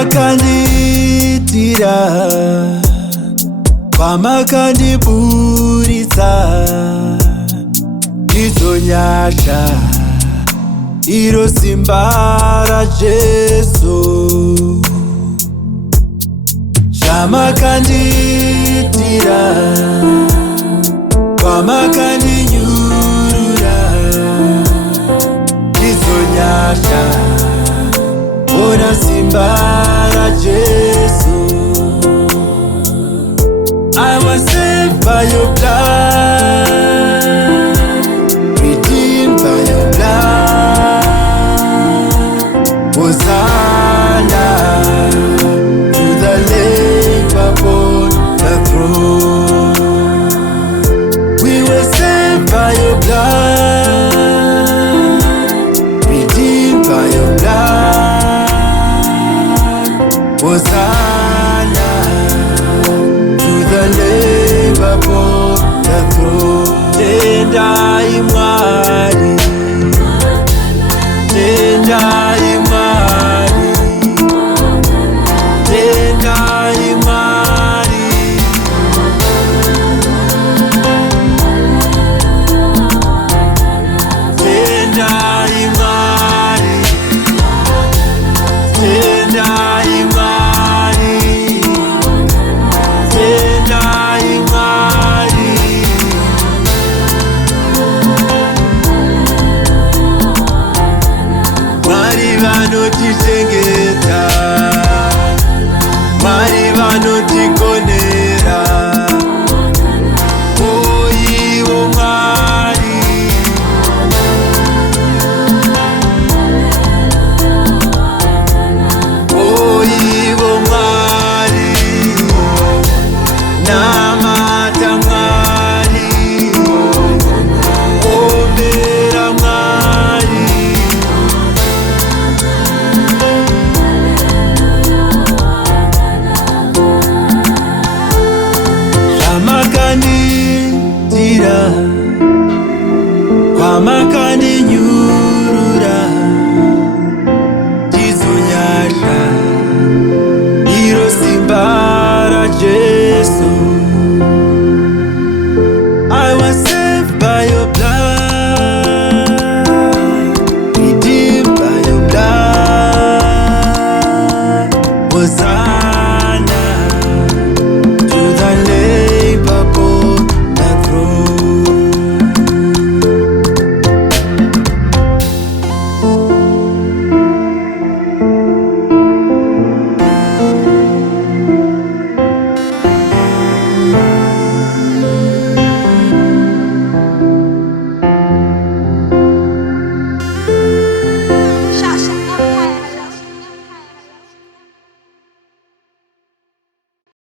Kwamakandiitira, kwamakandiburitsa idzo nyasha, iro simba raJesu. Zvamakandiitira, kwamakandinyurura idzo nyasha, ona simba raJesu. I was saved by your blood, redeemed by your blood. Hosanna to the Lamb upon the throne. We were saved by your blood, redeemed by your blood. Hosanna to the Lamb upon the throne. Tendai Mwari, tendai Mwari, tendai Mwari. Tendai Mwari, tendai Mwari, tendai Mwari. Mwari vanotichengeta, Mwari vanotikonesa.